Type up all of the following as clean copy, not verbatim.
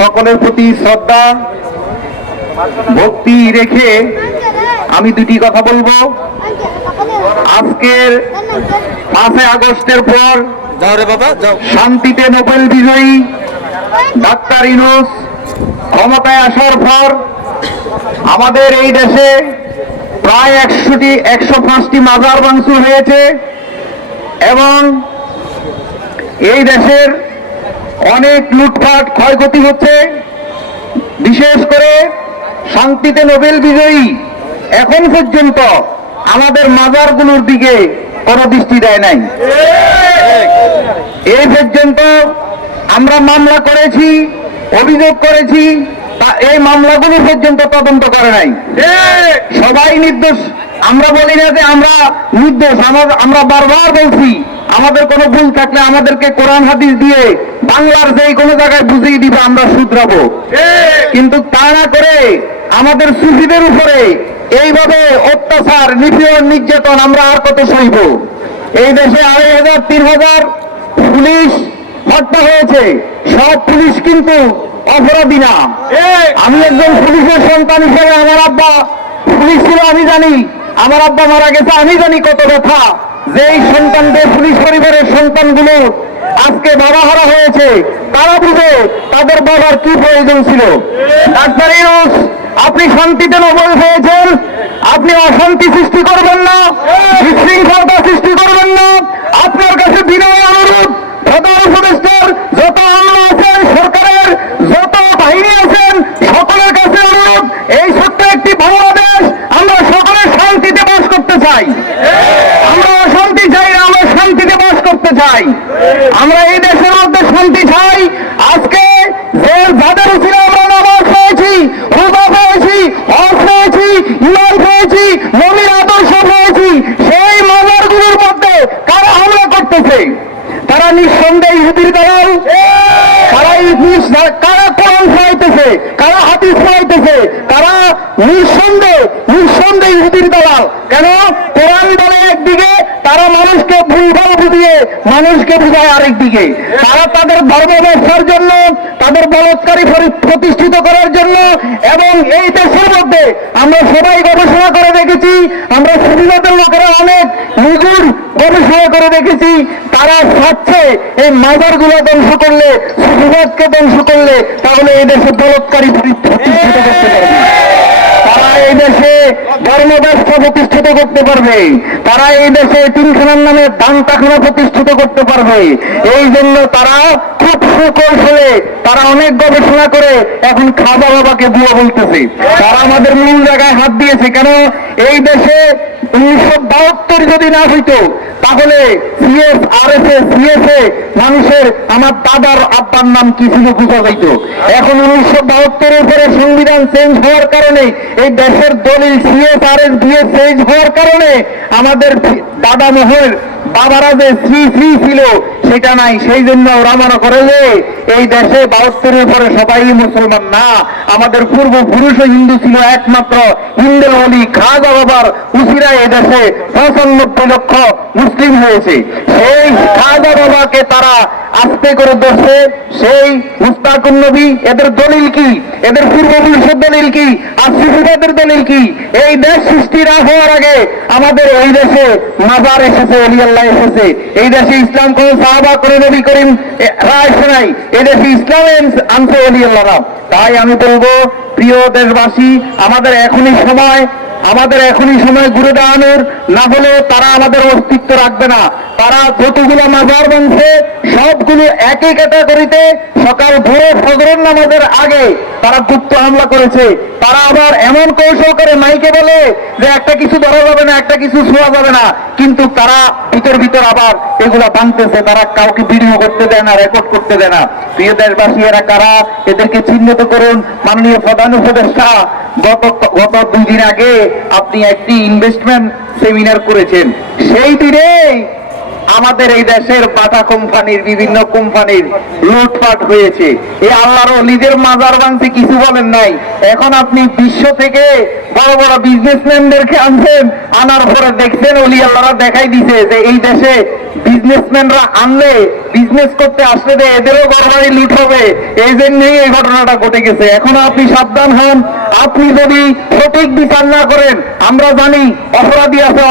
সকলের প্রতি শ্রদ্ধা ভক্তি রেখে আমি দুটি কথা বলবো। আজকের 5 আগস্টের পর শান্তিতে নোবেল বিজয়ী ডাক্তার ইউনূস ক্ষমতায় আসার পর আমাদের এই দেশে প্রায় 105টি মাজার ভাঙচুর হয়েছে এবং এই দেশের অনেক লুটপাট ক্ষয়ক্ষতি হচ্ছে। বিশেষ করে শান্তিতে নোবেল বিজয়ী এখন পর্যন্ত আমাদের মাজারগুলোর দিকে কোনো দৃষ্টি দেয় নাই। এই পর্যন্ত আমরা মামলা করেছি, অভিযোগ করেছি, এই মামলাগুলো পর্যন্ত তদন্ত করে নাই। সবাই নির্দোষ, আমরা বলি না যে আমরা নির্দোষ, আমরা বারবার বলছি আমাদের কোনো ভুল থাকলে আমাদেরকে কোরআন হাদিস দিয়ে বাংলার যে কোনো জায়গায় বুঝিয়ে দিবে, আমরা শুধরাবো। কিন্তু তা না করে আমাদের সুফিদের উপরে এইভাবে অত্যাচার, নিপীড়ন, নির্যাতন আমরা আর কত সইব? এই দেশে 2,500-3,000 পুলিশ হত্যা হয়েছে। সব পুলিশ কিন্তু অপরাধী না। আমি একজন পুলিশের সন্তান হিসেবে আমার আব্বা পুলিশ ছিল, আমি জানি। আমার আব্বা মারা গেছে, আমি জানি কত ব্যথা। যেই সন্তানদের, পুলিশ পরিবারের সন্তানগুলো আজকে বাবা হারা হয়েছে, তারা বুঝে তাদের বাবার কি প্রয়োজন ছিল। ডাক্তার ইউনূস, আপনি শান্তিতে নোবেল পেয়েছেন, আপনি অশান্তি সৃষ্টি করবেন না, বিশৃঙ্খলতা সৃষ্টি করবেন না। আপনার কাছে বিনয় অনুরোধ, প্রধান উপদেষ্টার যত আমলা আছেন, সরকারের যত বাহিনী আছেন, সকলের কাছে অনুরোধ, এই ছোট্ট একটি বাংলাদেশ আমরা সকলে শান্তিতে বাস করতে চাই। আমরা অশান্তি চাই না, আমরা শান্তিতে বাস করতে চাই। আমরা এই দেশের মধ্যে শান্তি চাই। আজকে যে যাদের ছিল আমরা নামাজ পেয়েছি, রোজা পেয়েছি, হজ পেয়েছি, ইমান পেয়েছি, নবীর আদর্শ পেয়েছি, সেই মাজারগুলোর মধ্যে কারা হামলা করতেছে? তারা নিঃসন্দেহে ইহুদির দালাল। কারা কোরআন পড়াইতেছে, কারা হাদিস পড়াইতেছে, তারা নিঃসন্দেহে ইহুদির দালাল। কেন? কোরআন বলে একদিকে, তারা মানুষকে ভুলভাল বুঝিয়ে মানুষকে বুঝায় আরেকদিকে। তারা তাদের ধর্ম ব্যবসার জন্য, তাদের বলৎকারী প্রতিষ্ঠিত করার জন্য। এবং এই দেশের মধ্যে আমরা সবাই গবেষণা করে দেখেছি, আমরা সুবিধাদের লোকেরা অনেক নিগুড় গবেষণা করে দেখেছি, তারা চাচ্ছে এই মাজারগুলো ধ্বংস করলে, সুবিধাকে ধ্বংস করলে, তাহলে এই দেশে বলৎকারী প্রতিষ্ঠিত করতে পারবে। তারা এই দেশে ধর্ম ব্যবসা প্রতিষ্ঠিত করতে পারবে। তারা এই দেশে তিনখানার নামে দান্তাখানা প্রতিষ্ঠিত করতে পারবে। এই জন্য তারা খুব সুকৌশলে, তারা অনেক গবেষণা করে এখন খাজা বাবাকে বুয়া বলতেছে। তারা আমাদের মূল জায়গায় হাত দিয়েছে। কেন? এই দেশে 1972 যদি না হইতো, তাহলে সিএসএ মানুষের, আমার দাদার আব্বার নাম কি ছিল বোঝা যাইত। এখন 1972-এর পরে সংবিধান চেঞ্জ হওয়ার কারণে, এই দেশের দলিল সিএসআরএস দিয়ে চেঞ্জ হওয়ার কারণে আমাদের দাদা মোহর বাবারা যে শ্রী ছিল সেটা নাই। সেই জন্য ওরা মনে করে যে এই দেশে 72-এর পরে সবাই মুসলমান না, আমাদের পূর্বপুরুষও হিন্দু ছিল। একমাত্র হিন্দু অলি খাজা বাবার উসিরা এই দেশে 95 লক্ষ মুসলিম হয়েছে। সেই খাজা বাবাকে তারা আস্তে করে ধরছে। সেই মুস্তাকুন নবী, এদের দলিল কি? এদের পূর্বপুরুষের দলিল কি? আর সুফিদের দলিল কি? এই দেশ সৃষ্টি না হওয়ার আগে আমাদের এই দেশে মাজার এসেছে, অলি আল্লাহ এসেছে। এই দেশে ইসলাম কোন সাহাবা, কোন নবী করিম আসে নাই। এই দেশে ইসলাম আনছে অলি আল্লাহরা। তাই আমি বলবো, প্রিয় দেশবাসী, আমাদের এখনই সময় ঘুরে দাঁড়ানোর, না হলে তারা আমাদের অস্তিত্ব রাখবে না। তারা যতগুলো মাজার ভাঙছে সবগুলো একই ক্যাটাগরিতে। সকাল ভোরে ফজরের নামাজের আগে তারা গুপ্ত হামলা করেছে। তারা আবার এমন কৌশল করে মাইকে বলে যে একটা কিছু ধরা যাবে না, একটা কিছু ছোঁয়া যাবে না, কিন্তু তারা ভিতর আবার এগুলা ভাঙতেছে। তারা কাউকে ভিডিও করতে দেয় না, রেকর্ড করতে দেয় না। প্রিয় দেশবাসী, এরা কারা? এদেরকে চিহ্নিত করুন। মাননীয় প্রধান উপদেষ্টা গত 2 দিন আগে আপনি একটি ইনভেস্টমেন্ট সেমিনার করেছেন। সেই দিনে আমাদের এই দেশের বাটা কোম্পানির, বিভিন্ন কোম্পানির লুটপাট হয়েছে। এই আল্লাহর নিজের মাজার ভাঙছে, কিছু বলেন নাই। এখন আপনি বিশ্ব থেকে বড় বড় বিজনেসম্যানদেরকে আনছেন, আনার পরে দেখছেন অলি আল্লাহরা দেখাই দিছে যে এই দেশে বিজনেসম্যানরা আনলে বিজনেস করতে আসলে যে এদেরও ঘরবাড়ি লুট হবে, এই জন্যই এই ঘটনাটা ঘটে গেছে। এখন আপনি সাবধান হন, আপনি যদি সঠিক বিচার না করেন, আমরা জানি অপরাধী আছে,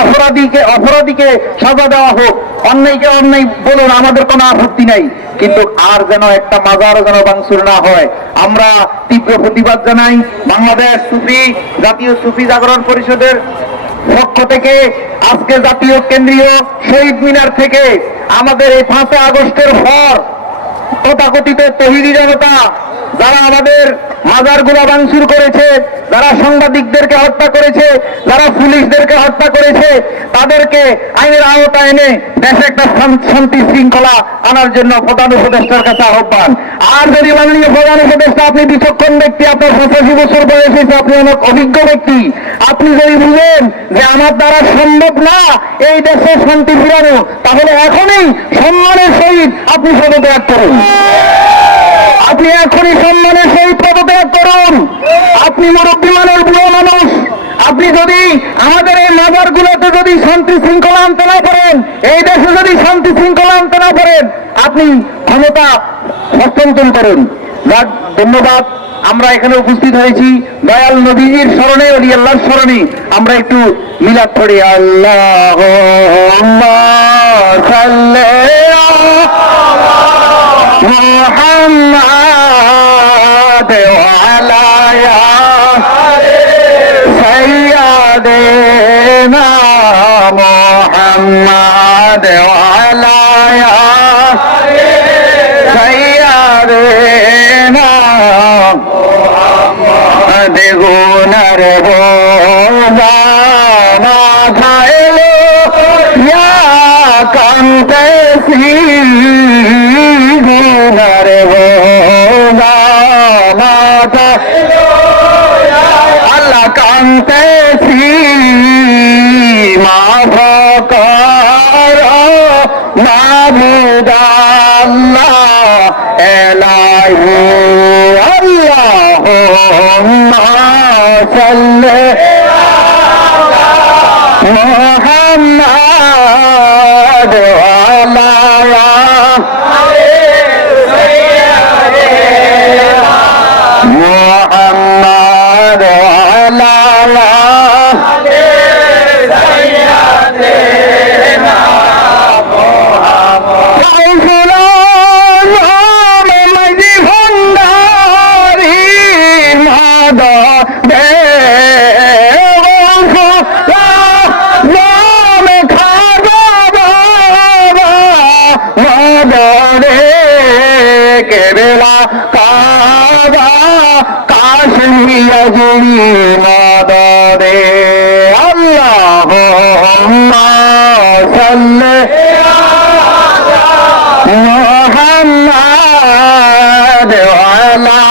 অপরাধীকে সাজা দেওয়া হোক, অন্যায়কে অন্যায় বলুন, আমাদের কোনো আপত্তি নাই, কিন্তু আর যেন একটা মাজারও যেন ভাঙচুর না হয়। আমরা তীব্র প্রতিবাদ জানাই। বাংলাদেশ জাতীয় সুফি জাগরণ পরিষদের পক্ষ থেকে আজকে জাতীয় কেন্দ্রীয় শহীদ মিনার থেকে আমাদের এই 5 আগস্টের পর তথাকথিত তৌহিদি জনতা যারা আমাদের মাজারগুলো ভাঙচুর করেছে, যারা সাংবাদিকদেরকে হত্যা করেছে, যারা পুলিশদেরকে হত্যা করেছে, তাদেরকে আইনের আওতায় এনে দেশে একটা শান্তি শৃঙ্খলা আনার জন্য প্রধান উপদেষ্টার কাছে আহ্বান। আর যদি মাননীয় প্রধান উপদেষ্টা, আপনি বিচক্ষণ ব্যক্তি, আপনার 85 বছর বয়স হয়েছে, আপনি অনেক অভিজ্ঞ ব্যক্তি, আপনি যদি বুঝেন যে আমার দ্বারা সম্ভব না এই দেশে শান্তি ফিরানো, তাহলে এখনই সম্মানের সহিত আপনি পদত্যাগ করুন। আপনি এখনই সম্মানের সহিত পদত্যাগ করুন। আপনি মুরব্বী মানুষ, বুড়ো মানুষ, আপনি যদি আমাদের এই মাজারগুলোতে যদি শান্তি শৃঙ্খলা আনতে না পারেন, এই দেশে যদি শান্তি শৃঙ্খলা আনতে না পারেন, আপনি ক্ষমতা হস্তান্তর করুন। ধন্যবাদ। আমরা এখানে উপস্থিত হয়েছি দয়াল নবীজির স্মরণে, ওলি আল্লাহর স্মরণে আমরা একটু মিলাদ পড়ি। আল্লাহুম্মা সাল্লি মুহাম্মাদ ওয়া আলা সাইয়্যিদিনা মুহাম্মাদ ওয়া আলা সাইয়্যিদিনা মুহাম্মাদ গুনার বোঝা মাথায় লইয়া কাঁদতেছি, গুনার বোঝা মাথায় লইয়া আল্লাহ কাঁদতেছি, মাফ করো মাবুদ আল্লাহ এলাহি। আল্লাহুম্মা সাল্লি আলা মুহাম্মাদ ওয়া আলা মুহাম্মাদ ওয়া আলা সাইয়্যিদিনা কেবলা কাবা কাশমিয়া জুড়ি মদরে। আল্লাহুম্মা সাল্লি আলা মুহাম্মাদ ওয়া আলা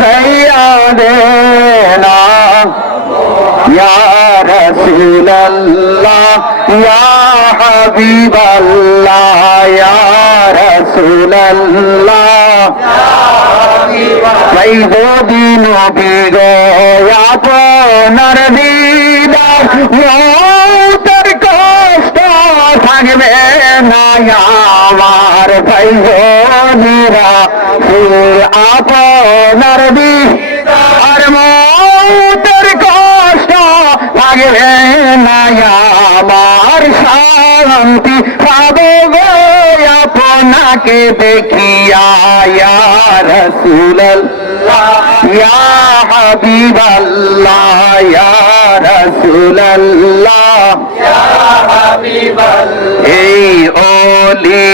সাইয়্যিদিনা ইয়া রাসূলুল্লাহ ইয়া হাবিবাল্লাহ ইয়া রাসূলুল্লাহ ভাই যদি নবী গো আপনার দিদার মৌতের কষ্ট থাকবে না আমার, ভাই যদি রাসূল আপনার দিদার মৌতের কষ্ট থাকবে না আমার, শান্তি পাবো গো আপনাকে দেখিয়া ইয়া রাসূলুল্লাহ ইয়া হাবিবাল্লাহ ইয়া রাসূলুল্লাহ ইয়া হাবিবাল্লাহ। এই ওলি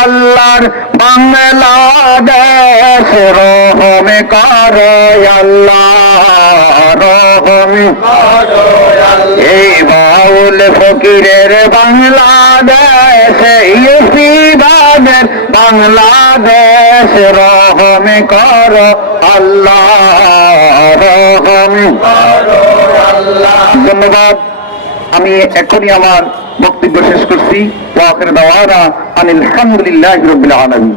আল্লাহর বাংলাদেশ রহম করো আল্লাহ, রহম করো আল্লাহ। এই বাউল ফকিরের বাংলাদেশ, ইউসিবাদের বাংলাদেশ রহম করো আল্লাহ, রহম করো আল্লাহ। ধন্যবাদ। আমি এখনই আমার বক্তব্য শেষ করছি। ওয়া আখিরু দাওয়ানা আনিল হামদুলিল্লাহি রাব্বিল আলামিন।